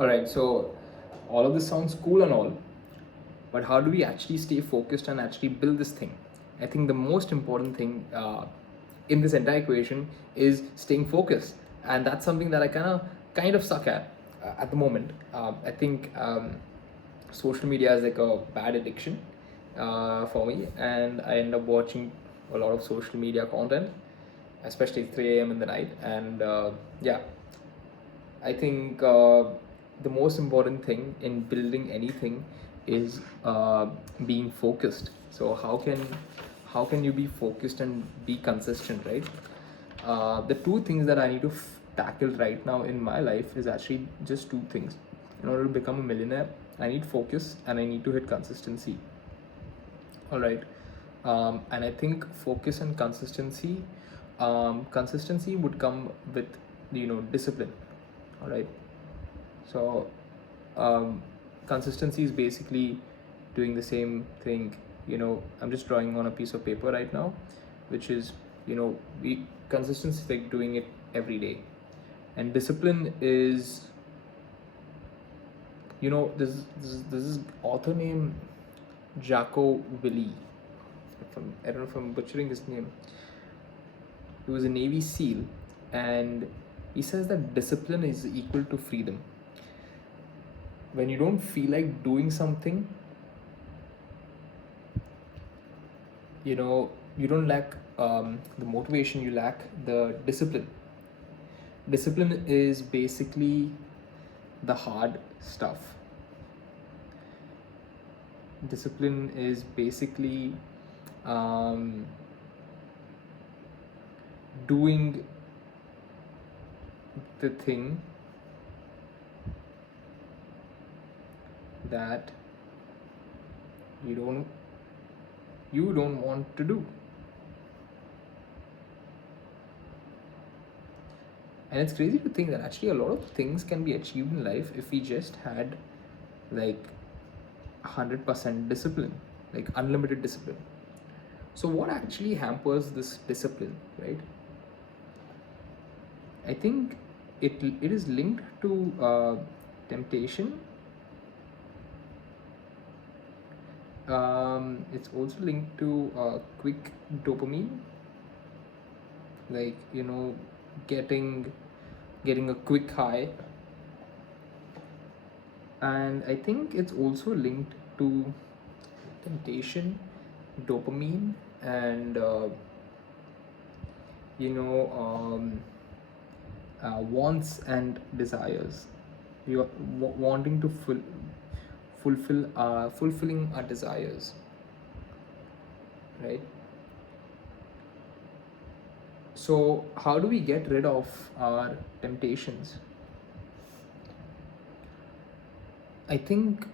All right, so all of this sounds cool and all, but how do we actually stay focused and actually build this thing? I think the most important thing in this entire equation is staying focused, and that's something that I kind of suck at the moment. I think social media is like a bad addiction for me, and I end up watching a lot of social media content, especially 3 a.m. in the night, and yeah, I think the most important thing in building anything is being focused. So how can you be focused and be consistent, right? The two things that I need to tackle right now in my life is actually just two things. In order to become a millionaire, I need focus and I need to hit consistency. All right. And I think focus and consistency would come with discipline. All right. So um, consistency is basically doing the same thing. I'm just drawing on a piece of paper right now, which is, we consistency is like doing it every day, and discipline is, this is author named Jacko Willie. I don't know if I'm butchering his name. He was a Navy SEAL, and he says that discipline is equal to freedom. When you don't feel like doing something, you don't lack the motivation, you lack the discipline. Discipline is basically the hard stuff. Discipline is basically um, doing the thing that you don't want to do. And it's crazy to think that actually a lot of things can be achieved in life if we just had like 100% discipline, like unlimited discipline. So what actually hampers this discipline, right? I think it is linked to temptation. It's also linked to quick dopamine, like getting a quick high. And I think it's also linked to temptation, dopamine, and wants and desires. You're wanting to fulfilling our desires, right? So how do we get rid of our temptations? I think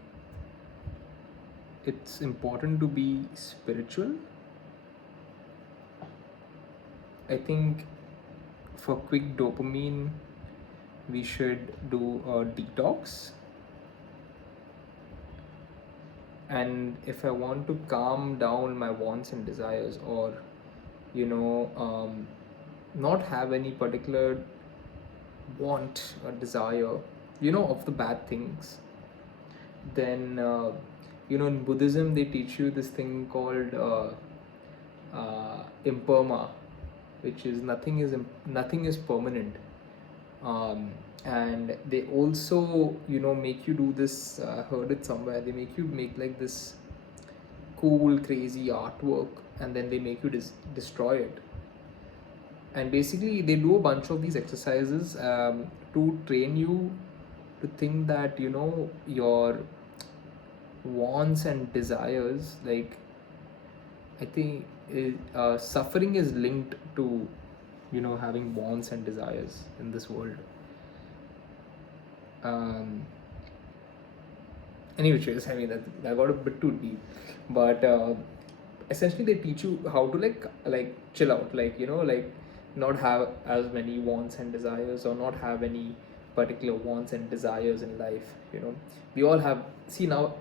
it's important to be spiritual. I think for quick dopamine, we should do a detox. And if I want to calm down my wants and desires, or not have any particular want or desire, of the bad things, then in Buddhism they teach you this thing called imperma, which is nothing is permanent. And they also make you do this. I heard it somewhere. They make you make like this cool crazy artwork, and then they make you destroy it. And basically they do a bunch of these exercises to train you to think that your wants and desires, like, I think suffering is linked to having wants and desires in this world. um any which ways, I mean, that got a bit too deep, but essentially they teach you how to like chill out, like not have as many wants and desires, or not have any particular wants and desires in life. We all have. See, now,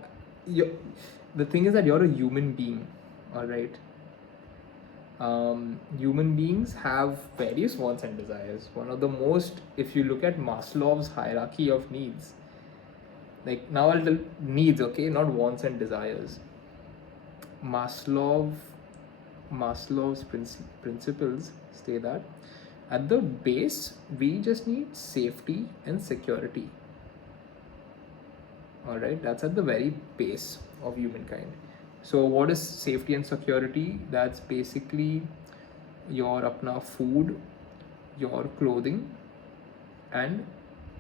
you the thing is that you're a human being, all right? Human beings have various wants and desires. One of the most, if you look at Maslow's hierarchy of needs, Like now I'll tell needs, okay, not wants and desires. Maslow Maslow's principles say that at the base we just need safety and security. All right, that's at the very base of humankind. So what is safety and security? That's basically your apna food, your clothing, and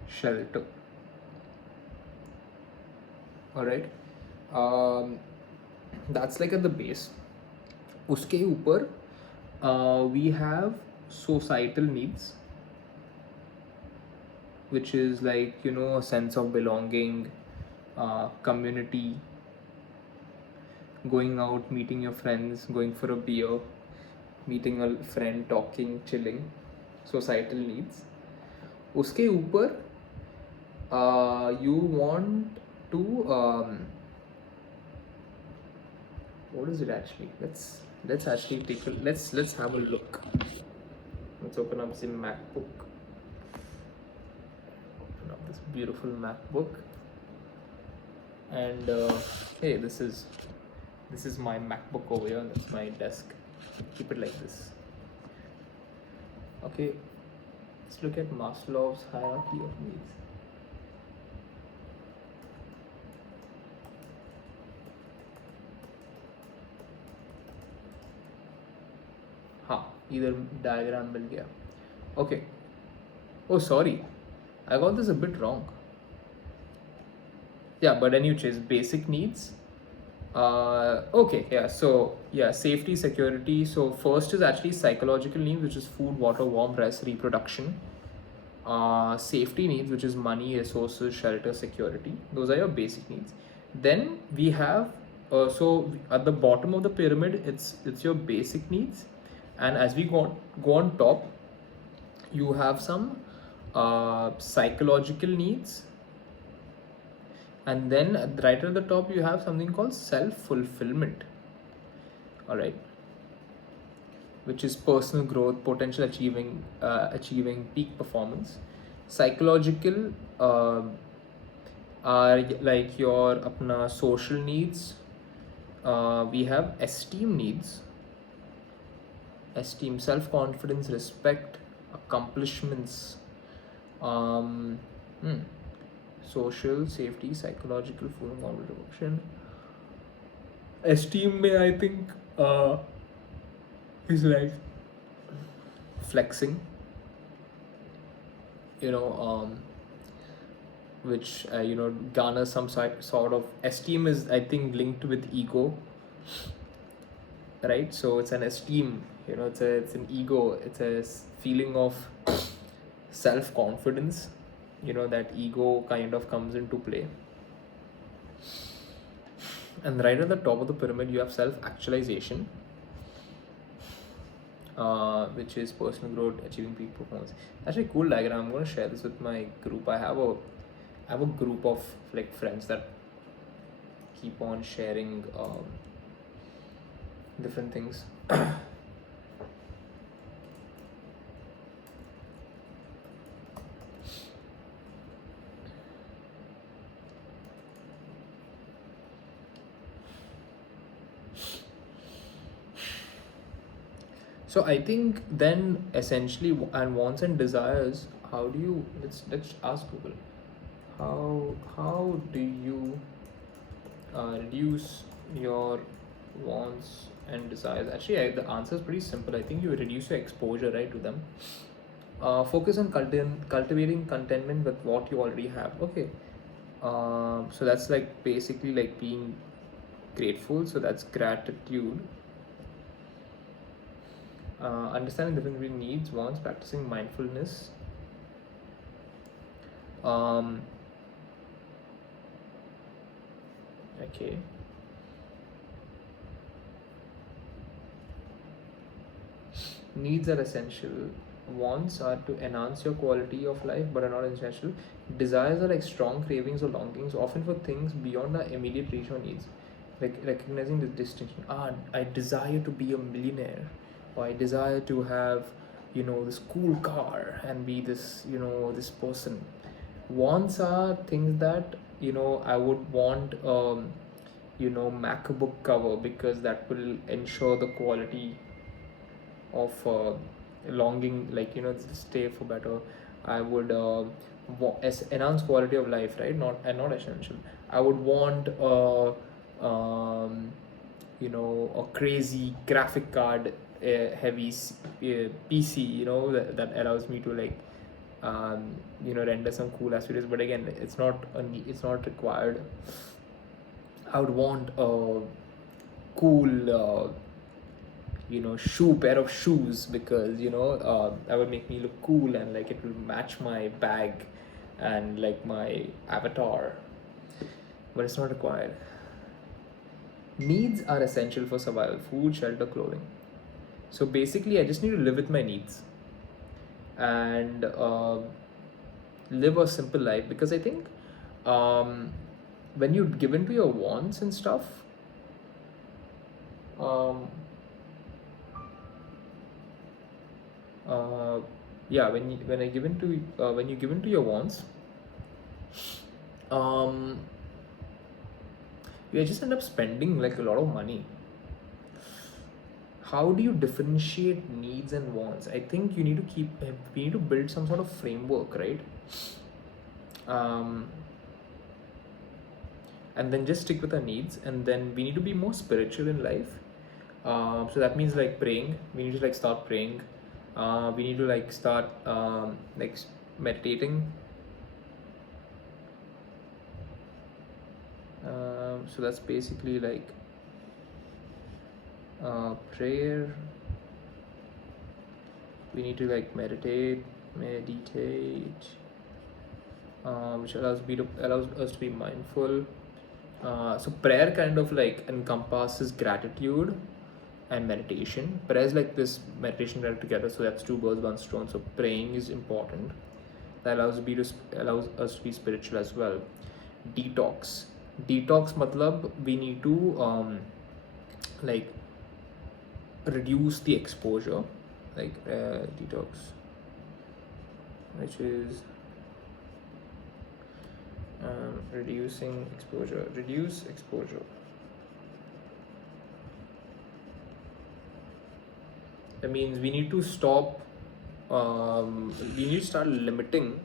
shelter. All right, um, that's like at the base. Uske ऊपर we have societal needs, which is like, you know, a sense of belonging, community, going out, meeting your friends, going for a beer, meeting a friend, talking, chilling, societal needs. उसके ऊपर you want to what is it actually? Let's actually take a let's have a look. Let's open up the MacBook. Open up this beautiful MacBook, and hey, this is my MacBook over here. That's my desk. Keep it like this. Okay, let's look at Maslow's hierarchy of needs. हाँ, इधर diagram मिल गया. Okay. Oh, sorry, I got this a bit wrong. Yeah, but anyways, basic needs. Okay, yeah, so yeah, safety, security. So first is actually psychological needs, which is food, water, warm, rest, reproduction. Safety needs, which is money, resources, shelter, security. Those are your basic needs. Then we have so at the bottom of the pyramid, it's your basic needs, and as we go on top, you have some psychological needs, and then right at the top you have something called self-fulfillment. All right, which is personal growth, potential achieving peak performance. Psychological are like your apna social needs. We have esteem needs, esteem, self-confidence, respect, accomplishments, um, hmm, social, safety, psychological, food and reduction. Esteem may, I think, is like flexing, you know, which you know, garners some sort of esteem is, I think, linked with ego, right? So it's an esteem, you know, it's an ego, it's a feeling of self-confidence, you know, that ego kind of comes into play. And right at the top of the pyramid you have self-actualization, which is personal growth, achieving peak performance. Actually, cool diagram. I'm going to share this with my group. I have a group of like friends that keep on sharing different things. So I think then essentially, and wants and desires, how do you, let's ask Google, how do you reduce your wants and desires? Actually, the answer is pretty simple. I think you reduce your exposure, right, to them. Focus on cultivating contentment with what you already have. Okay, so that's like basically like being grateful. So that's gratitude. Understanding the difference between needs, wants, practicing mindfulness. Okay. Needs are essential. Wants are to enhance your quality of life but are not essential. Desires are like strong cravings or longings, often for things beyond our immediate reach or needs. Like recognizing the distinction. I desire to be a millionaire, or I desire to have, you know, this cool car and be this, you know, this person. Wants are things that, I would want MacBook cover, because that will ensure the quality of longing, like stay for better. I would enhance quality of life, right? Not essential. I would want a crazy graphic card, heavy PC, that allows me to like render some cool ass videos. But again, it's not required. I would want a cool pair of shoes, because that would make me look cool, and like it will match my bag and like my avatar, but it's not required. Needs are essential for survival: food, shelter, clothing. So basically, I just need to live with my needs, and live a simple life, because I think um, when you give into your wants and stuff, um, uh, yeah, when you give into your wants, um, you just end up spending like a lot of money. How do you differentiate needs and wants? I think we need to build some sort of framework, right? um, and then just stick with our needs, and then we need to be more spiritual in life. So that means like praying. We need to like start praying. We need to like start meditating. So that's basically like prayer. We need to like meditate, which allows us to be mindful. So prayer kind of like encompasses gratitude and meditation. Prayer is like this meditation right together, so that's two birds, one stone. So praying is important. That allows us to be spiritual as well. Detox matlab we need to like reduce the exposure, like detox, which is reduce exposure. That means we need to stop. We need to start limiting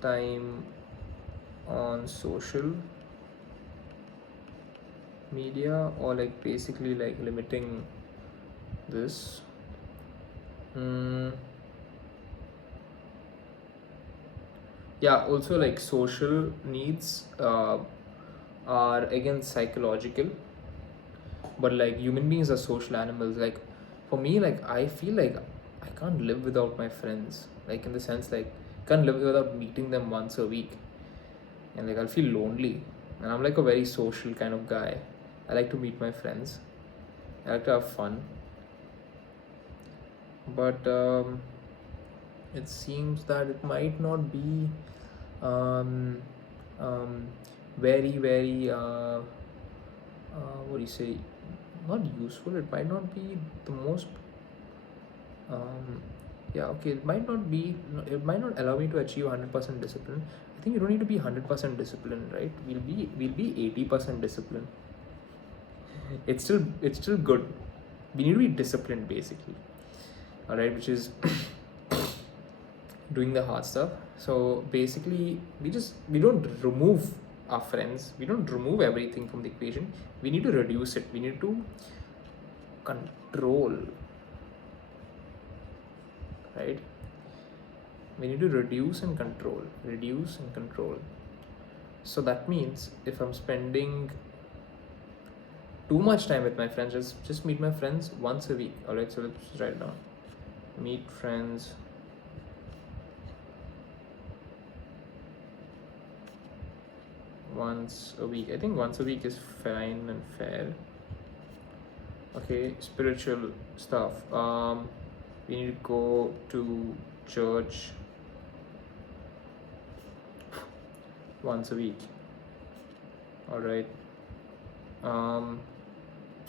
time on social media, or like basically like limiting this. Yeah, also like social needs are again psychological, but like human beings are social animals. Like for me, like I feel like I can't live without my friends, like in the sense like can't live without meeting them once a week, and like I'll feel lonely. And I'm like a very social kind of guy. I like to meet my friends, I like to have fun, but it seems that it might not be um, um, very what do you say, not useful. It might not be the most um, yeah, okay, it might not allow me to achieve 100% discipline. I think you don't need to be 100% disciplined, right? We'll be 80% disciplined. It's still good. We need to be disciplined basically, all right, which is doing the hard stuff. So basically we don't remove our friends, we don't remove everything from the equation. We need to reduce it. We need to control, right? We need to reduce and control. So that means if I'm spending too much time with my friends, just meet my friends once a week. All right, so let's write it down. Meet friends once a week. I think once a week is fine and fair. Okay, spiritual stuff. We need to go to church once a week. All right.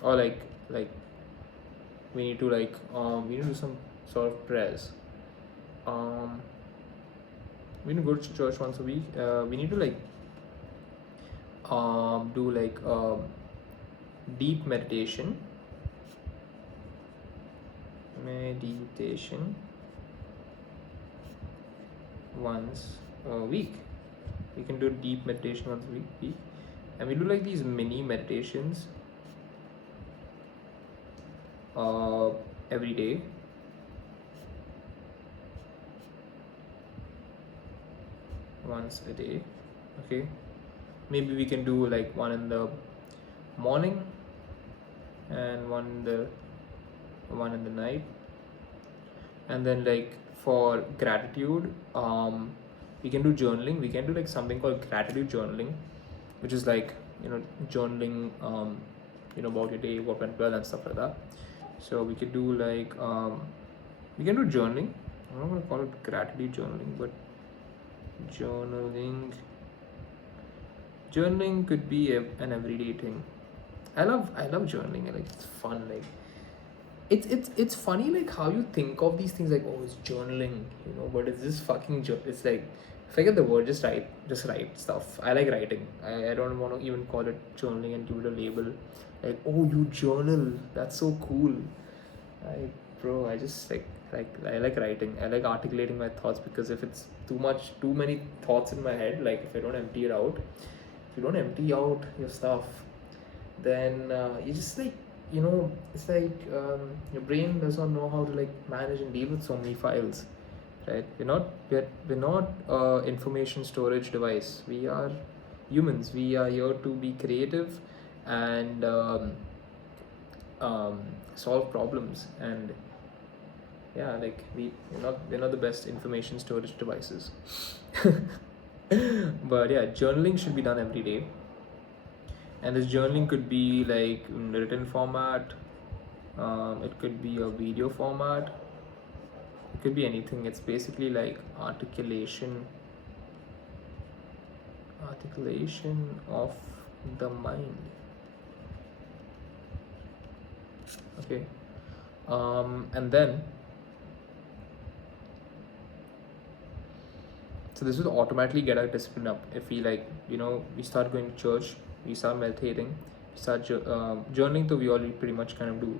Or like we need to do some sort of prayers. we need to go to church once a week. We need to like do like deep meditation once a week. We can do deep meditation once a week, and we do like these mini meditations every day. Once a day, okay. Maybe we can do like one in the morning and one in the night. And then like for gratitude, we can do journaling. We can do like something called gratitude journaling, which is like, you know, journaling about your day, what went well and stuff like that. So we could do like we can do journaling. I'm not gonna call it gratitude journaling, but journaling could be an everyday thing. I love journaling. Like, it's fun. Like, it's funny like how you think of these things like, oh, it's journaling, but it's just fucking it's like, forget the word, just write stuff. I like writing. I don't want to even call it journaling and give it a label like, oh, you journal, that's so cool. Like, bro, I just like I like writing. I like articulating my thoughts, because if it's too many thoughts in my head, like if I don't empty it out, if you don't empty out your stuff, then you just like, it's like your brain does not know how to like manage and deal with so many files, right? We're not information storage device. We are humans. We are here to be creative and solve problems. And yeah, like we're not the best information storage devices. But yeah, journaling should be done every day. And this journaling could be like in written format, it could be a video format, it could be anything. It's basically like articulation of the mind. Okay. And then so this will automatically get our discipline up. If we like, we start going to church, we start meditating, we start journaling, so we already pretty much kind of do,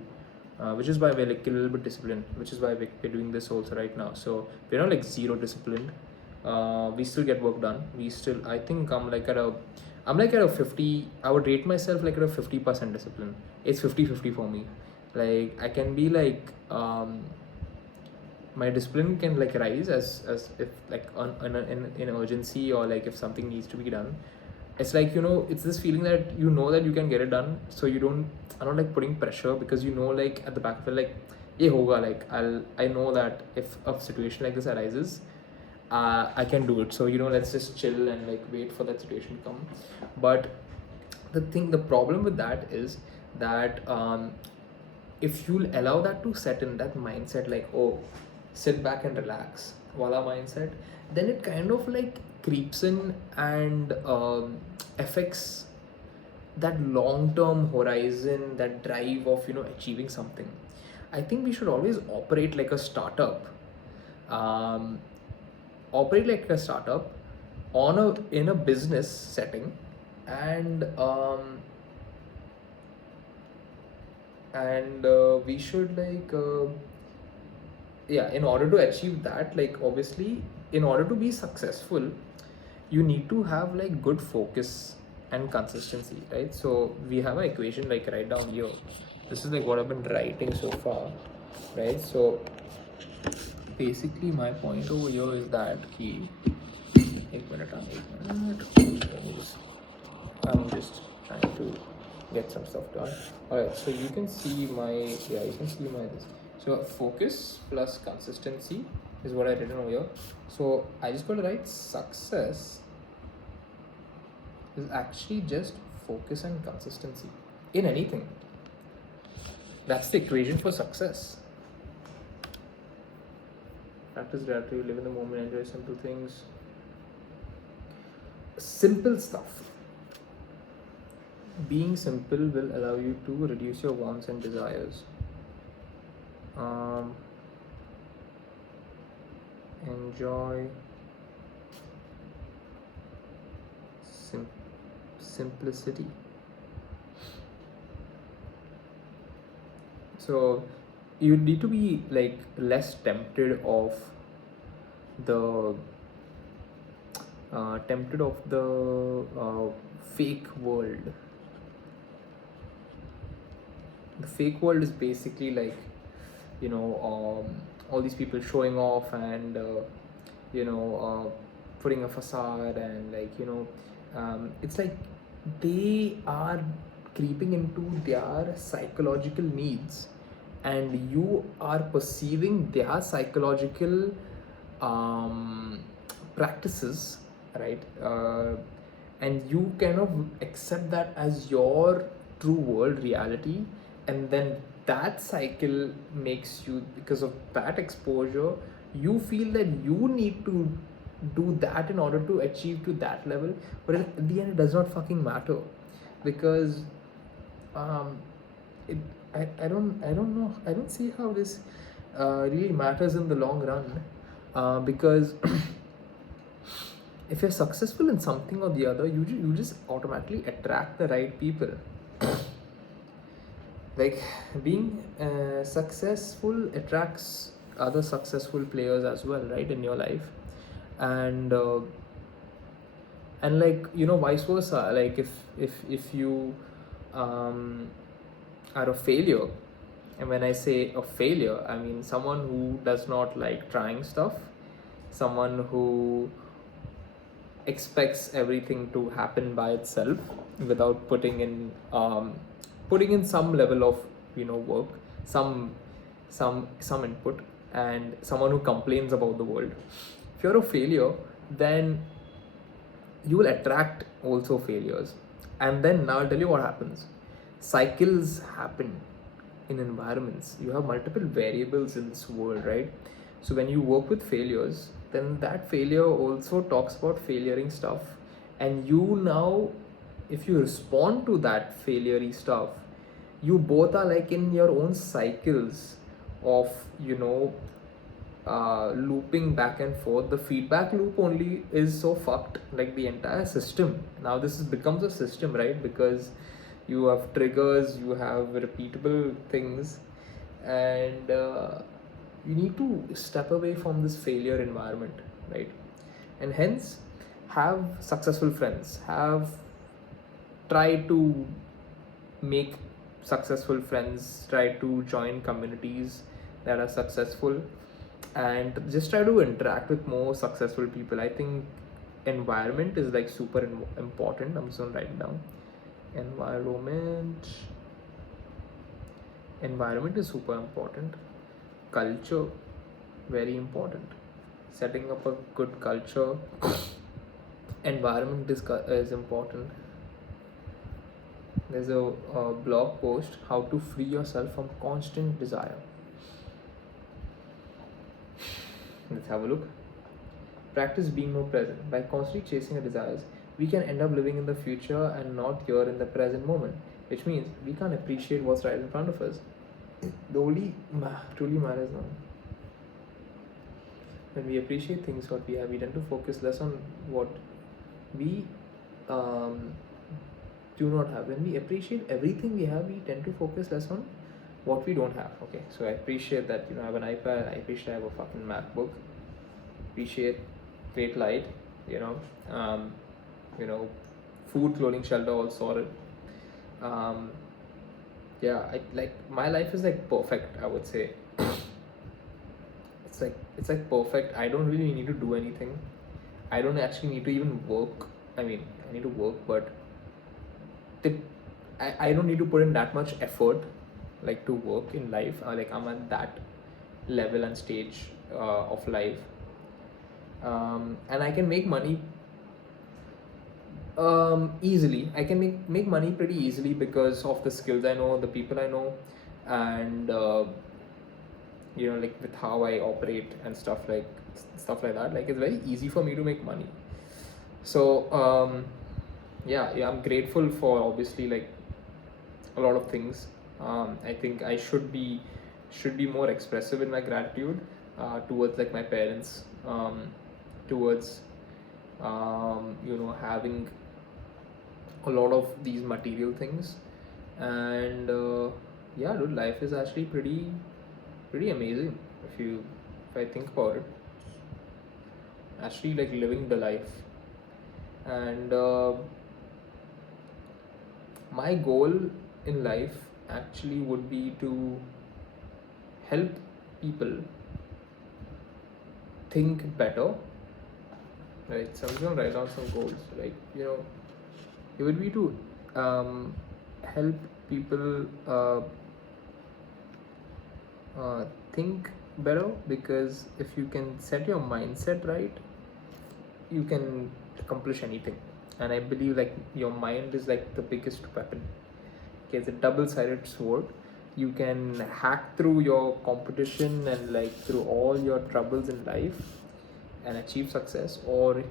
which is why we're like a little bit disciplined, which is why we're doing this also right now. So we're not like zero disciplined. We still get work done. I think I'm like at a 50. I would rate myself like at a 50% discipline. It's 50-50 for me. Like, I can be like my discipline can like rise as if like in urgency, or like if something needs to be done. It's like, it's this feeling that that you can get it done, so I'm not like putting pressure, because like at the back of it, like, ye hoga, like I know that if a situation like this arises, I can do it. So let's just chill and like wait for that situation to come. But the problem with that is that if you'll allow that to set in, that mindset, like, oh, sit back and relax wala mindset, then it kind of like creeps in and affects that long-term horizon, that drive of achieving something. I think we should always operate like a startup, um, in a business setting, and we should like yeah, in order to achieve that, like, obviously, in order to be successful, you need to have like good focus and consistency, right? So we have an equation like right down here. This is like what I've been writing so far, right? So basically my point over here is that I'm just trying to get some stuff done. All right, so you can see this. So focus plus consistency is what I written over here. So I just got to write success is actually just focus and consistency in anything. That's the equation for success. Practice gratitude, live in the moment, enjoy simple things. Simple stuff. Being simple will allow you to reduce your wants and desires. Enjoy simplicity. So you need to be like less tempted of the fake world. The fake world is basically like, all these people showing off and you know putting a facade, and like, it's like they are creeping into their psychological needs, and you are perceiving their psychological um, practices, right? And you kind of accept that as your true world reality, and then that cycle makes you, because of that exposure, you feel that you need to do that in order to achieve to that level. But at the end it does not fucking matter, because um it I don't know, I don't see how this really matters in the long run, because if you're successful in something or the other, you just automatically attract the right people. Like, being successful attracts other successful players as well, right, in your life. And like, vice versa. Like, if you um, are a failure, and when I say a failure, I mean someone who does not like trying stuff, someone who expects everything to happen by itself without putting in some level of work, some input, and someone who complains about the world. If you're a failure, then you will attract also failures. And then now I'll tell you what happens. Cycles happen in environments. You have multiple variables in this world, right? So when you work with failures, then that failure also talks about failuring stuff. And you now, if you respond to that failuring stuff, you both are like in your own cycles of looping back and forth. The feedback loop only is so fucked, like the entire system. Now this becomes a system, right? Because you have triggers, you have repeatable things, and you need to step away from this failure environment, right? And hence, have successful friends, have try to make successful friends, try to join communities that are successful, and just try to interact with more successful people. I think environment is like super important. I'm just gonna write it down. Environment is super important. Culture, very important. Setting up a good culture. Environment is important. There's a blog post, how to free yourself from constant desire. Let's have a look. Practice being more present. By constantly chasing our desires, we can end up living in the future and not here in the present moment, which means we can't appreciate what's right in front of us. The only truly matters now. When we appreciate things what we have, we tend to focus less on what we do not have. When we appreciate everything we have, we tend to focus less on what we don't have. Okay, so I appreciate that I have an iPad. I appreciate I have a fucking MacBook. Appreciate great light. Food, clothing, shelter, all sorted. Yeah, I like my life is like perfect, I would say. It's like perfect. I don't really need to do anything. I don't actually need to even work. I mean, I need to work, but I don't need to put in that much effort, like, to work in life. Like, I'm at that level and stage of life, and I can make money easily. I can make money pretty easily because of the skills I know, the people I know, and like with how I operate and stuff like that. Like, it's very easy for me to make money. So yeah, I'm grateful for obviously like a lot of things. I think I should be more expressive in my gratitude towards like my parents, towards having a lot of these material things. And yeah, dude, life is actually pretty amazing if I think about it. Actually, like living the life. And my goal in life actually would be to help people think better, right? So I'm just gonna write down some goals, like, it would be to help people uh, think better, because if you can set your mindset right, you can accomplish anything. And I believe like your mind is like the biggest weapon. Okay, it's a double-sided sword. You can hack through your competition and like through all your troubles in life and achieve success, or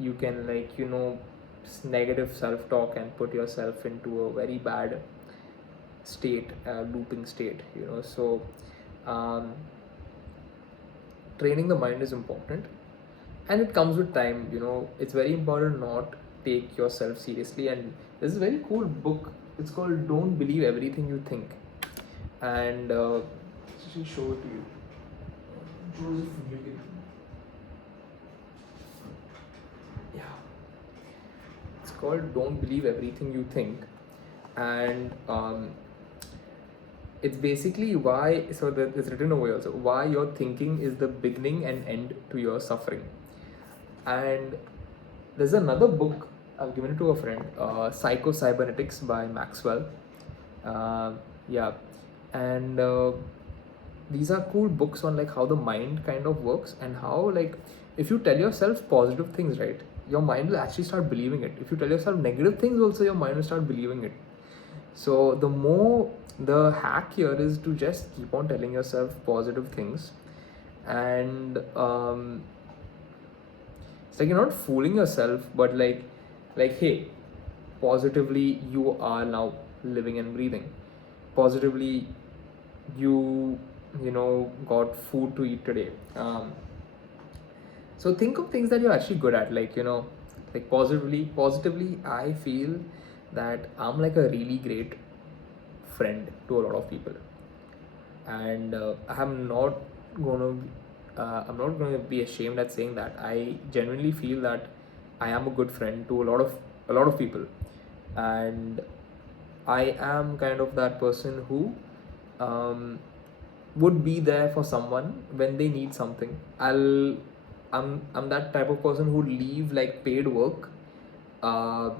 you can, like, negative self-talk and put yourself into a very bad state, looping state, so um, training the mind is important, and it comes with time. It's very important not take yourself seriously. And there's a very cool book, it's called Don't Believe Everything You Think. And let me show it to you. Joseph Newton. Yeah, it's called Don't Believe Everything You Think. And it's basically why, so that it's written over here, so why your thinking is the beginning and end to your suffering. And there's another book, I've given it to a friend, Psycho Cybernetics by Maxwell. uh, yeah. And these are cool books on like how the mind kind of works, and how, like, if you tell yourself positive things, right, your mind will actually start believing it. If you tell yourself negative things also, your mind will start believing it. So the hack here is to just keep on telling yourself positive things. And it's like you're not fooling yourself, but like, hey, positively you are now living and breathing. Positively, got food to eat today. So think of things that you're actually good at, like, like positively I feel that I'm like a really great friend to a lot of people. And gonna I'm not going to be ashamed at saying that I genuinely feel that I am a good friend to a lot of people. And I am kind of that person who um, would be there for someone when they need something. I'm that type of person who leave like paid work uh,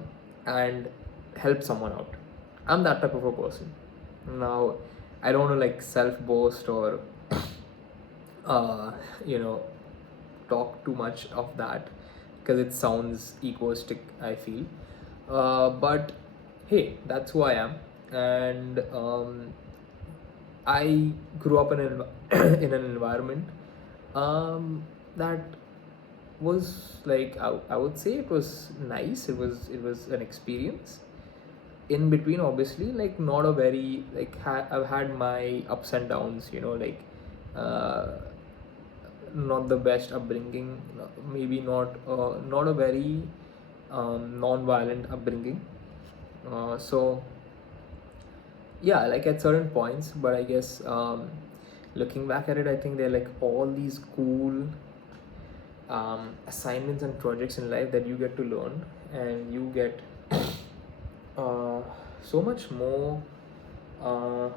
and help someone out. I'm that type of a person. Now, I don't want to like self boast or uh, you know talk too much of that, because it sounds egoistic, I feel. But hey, that's who I am. And I grew up in in an environment that was like, I would say it was nice. It was an experience. In between, obviously, like, not a very like I've had my ups and downs, like uh, not the best upbringing, maybe not a very non-violent upbringing. So yeah, like at certain points, but I guess looking back at it, I think there are like all these cool assignments and projects in life that you get to learn, and you get uh, so much more uh,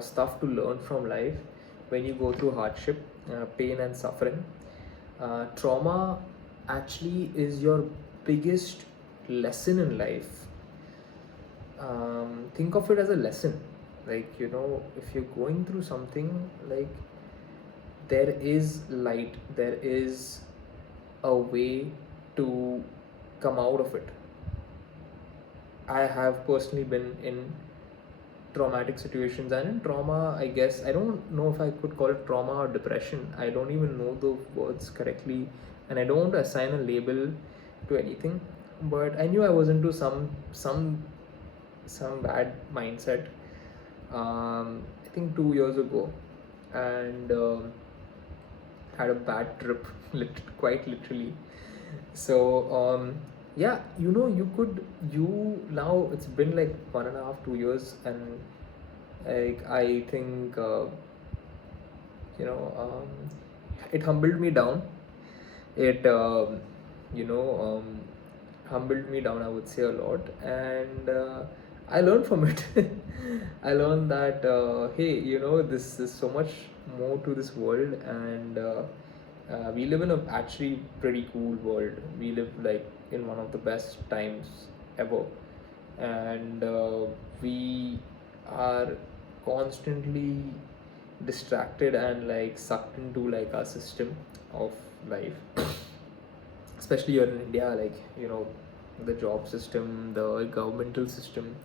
stuff to learn from life when you go through hardship, pain, and suffering. Trauma actually is your biggest lesson in life. Think of it as a lesson. Like, if you're going through something, like, there is light, there is a way to come out of it. I have personally been in traumatic situations, and in trauma, I guess I don't know if I could call it trauma or depression. I don't even know the words correctly, and I don't want to assign a label to anything. But I knew I was into some bad mindset. I think 2 years ago, and had a bad trip, quite literally. So Yeah, you know, you now it's been like 1.5 2 years, and like I think you know it humbled me down. It you know humbled me down, I would say, a lot. And I learned from it. I learned that hey, you know, this is so much more to this world. And we live in a actually pretty cool world. We live like in one of the best times ever. And we are constantly distracted and like sucked into like our system of life, especially here in India. Like, you know, the job system, the governmental system,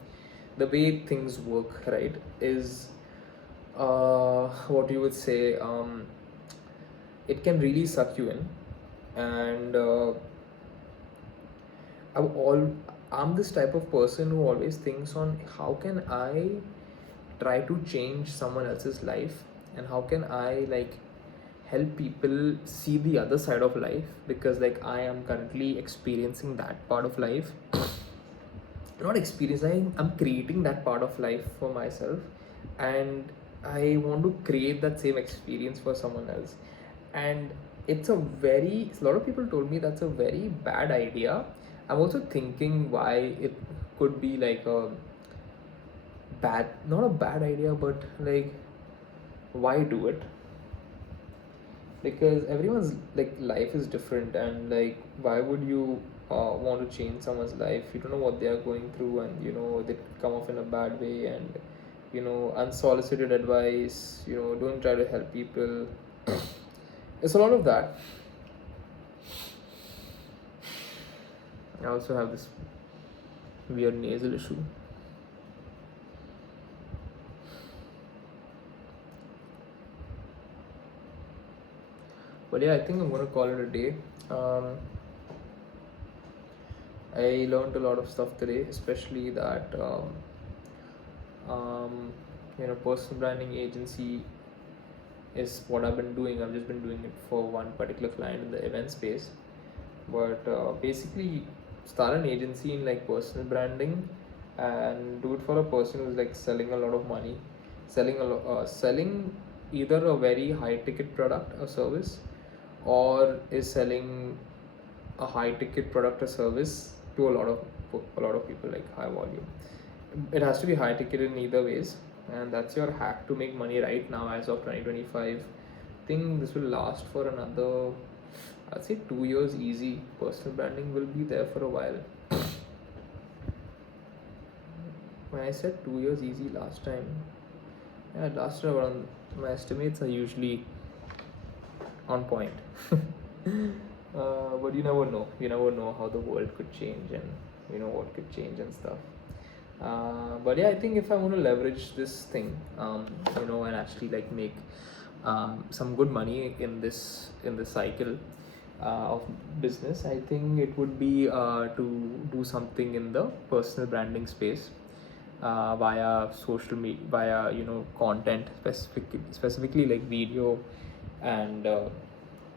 the way things work, right, is what you would say, it can really suck you in. And I'm all I'm this type of person who always thinks on how can I try to change someone else's life, and how can I like help people see the other side of life, because like I am currently experiencing that part of life. Not experiencing, I'm creating that part of life for myself, and I want to create that same experience for someone else. And it's a lot of people told me that's a very bad idea. I'm also thinking why it could be like a bad, not a bad idea, but like why do it? Because everyone's like life is different, and like why would you want to change someone's life? You don't know what they are going through, and you know they come off in a bad way. And you know, unsolicited advice, you know, don't try to help people. It's a lot of that. I also have this weird nasal issue. But yeah, I think I'm gonna call it a day. um, I learned a lot of stuff today, especially that um, you know, personal branding agency is what I've been doing. I've just been doing it for one particular client in the event space. But basically, start an agency in like personal branding, and do it for a person who's like selling a lot of money, selling either a very high ticket product or service, or is selling a high ticket product or service to a lot of people, like high volume. It has to be high ticket in either ways, and that's your hack to make money right now as of 2025. I think this will last for another, I'd say, 2 years easy. Personal branding will be there for a while. When I said 2 years easy last time, yeah, it lasted around, my estimates are usually on point. But you never know. You never know how the world could change, and you know what could change and stuff. But yeah, I think if I want to leverage this thing, you know, and actually like make some good money in this cycle of business, I think it would be to do something in the personal branding space, via social media, via, you know, content, specifically like video. And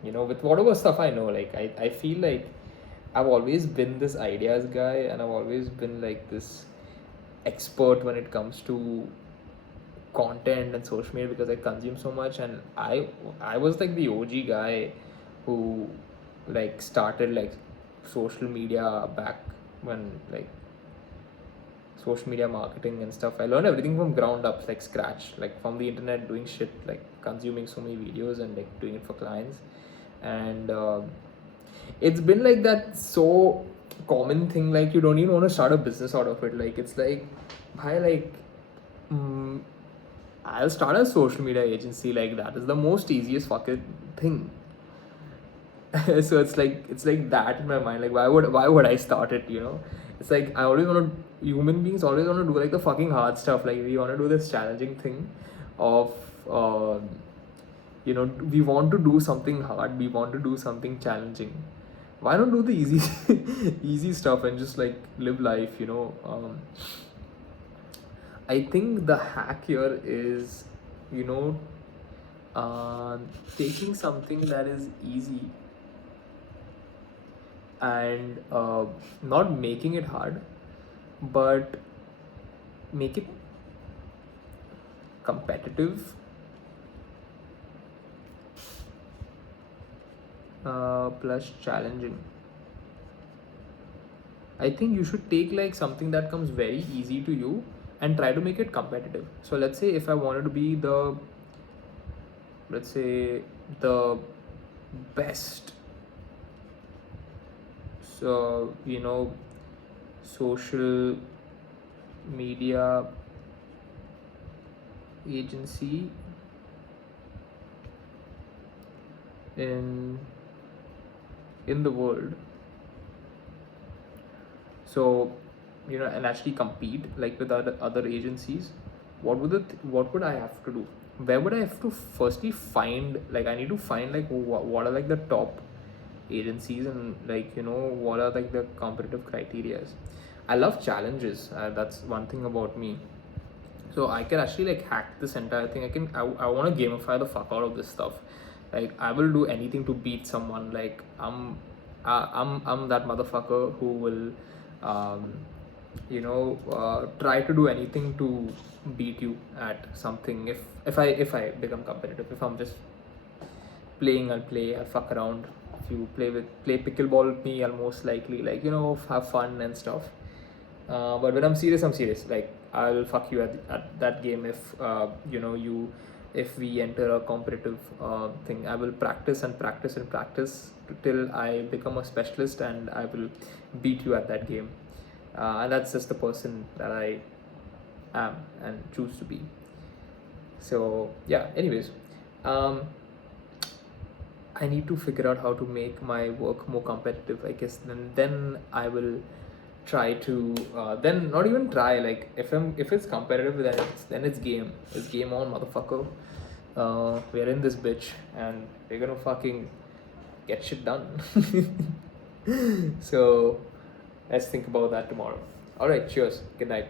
you know, with whatever stuff I know, like I feel like I've always been this ideas guy, and I've always been like this expert when it comes to content and social media, because I consume so much. And I was like the OG guy who like started like social media back when, like, social media marketing and stuff. I learned everything from ground up, like scratch, like from the internet, doing shit, like consuming so many videos and like doing it for clients. And it's been like that so common thing, like you don't even want to start a business out of it. Like it's like, bhai, like, mm, I'll start a social media agency. Like that is the most easiest fucking thing. So it's like that in my mind. Like why would I start it? You know, it's like I always want to. Human beings always want to do like the fucking hard stuff. Like we want to do this challenging thing, of you know, we want to do something hard. We want to do something challenging. Why not do the easy easy stuff and just like live life? You know. I think the hack here is, you know, uh, taking something that is easy and not making it hard, but make it competitive, plus challenging. I think you should take like something that comes very easy to you and try to make it competitive. So let's say if I wanted to be the, let's say, the best, so social media agency in the world. So and actually compete like with other agencies. What would I have to do? Where would I have to firstly find, like I need to find like what are like the top agencies, and like what are like the competitive criterias. I love challenges. That's one thing about me. So I can actually like hack this entire thing. I want to gamify the fuck out of this stuff. Like I will do anything to beat someone. Like I'm that motherfucker who will try to do anything to beat you at something. If I become competitive. If I'm just playing, I'll play, I'll fuck around. If you play pickleball with me, I'll most likely like have fun and stuff. But when I'm serious, I'm serious. Like I'll fuck you at that game if if we enter a competitive thing. I will practice and practice and practice till I become a specialist, and I will beat you at that game. And that's just the person that I am and choose to be. So yeah. Anyways, I need to figure out how to make my work more competitive, I guess. Then I will try to then not even try, like if it's competitive, then it's game on, motherfucker. We're in this bitch and we're gonna fucking get shit done. So let's think about that tomorrow. All right, cheers, good night.